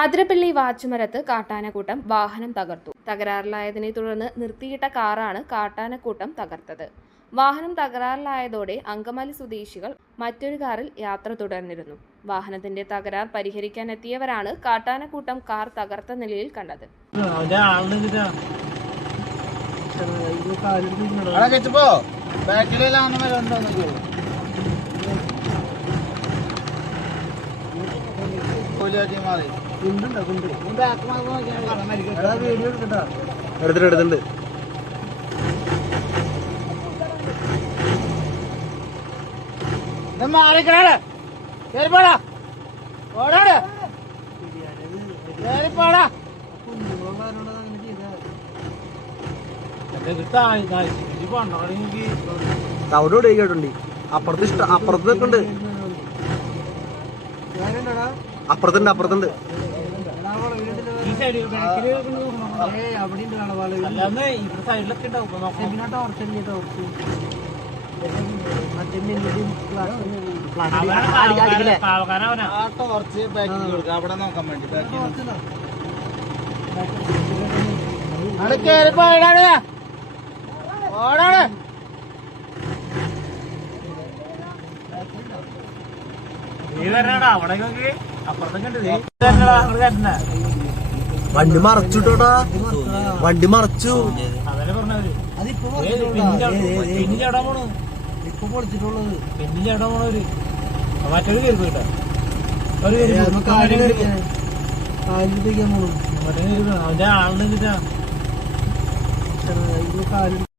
അതിരപ്പള്ളി വാച്ചുമരത്ത് കാട്ടാനക്കൂട്ടം വാഹനം തകർത്തു. തകരാറിലായതിനെ തുടർന്ന് നിർത്തിയിട്ട കാറാണ് കാട്ടാനക്കൂട്ടം തകർത്തത്. വാഹനം തകരാറിലായതോടെ അങ്കമാലി സ്വദേശികൾ മറ്റൊരു കാറിൽ യാത്ര തുടർന്നിരുന്നു. വാഹനത്തിന്റെ തകരാർ പരിഹരിക്കാനെത്തിയവരാണ് കാട്ടാനക്കൂട്ടം കാർ തകർത്ത നിലയിൽ കണ്ടത്. മാറി. എടുത്തിട്ട് എടുത്തിട്ടുണ്ട് കേറിപ്പോടാ. ഓടാട്. കേറിപ്പോടാ. അവിടെ ഇവിടെ കേട്ടുണ്ട് അപ്പുറത്ത് ഇഷ്ടം അപ്പുറത്തൊക്കെ ഉണ്ട് അപ്പുറത്തുണ്ട് അപ്പുറത്തുണ്ട്. അവിടെ നോക്കാൻ വേണ്ടി ഓടാണ് നീ വരണടാ അവിടെ നോക്കി. വണ്ടി മറച്ചുട്ടോടാ? വണ്ടി മറച്ചു. മറ്റൊരു കയറി പോയിട്ടാ. ഒരു കയറി. അവന്റെ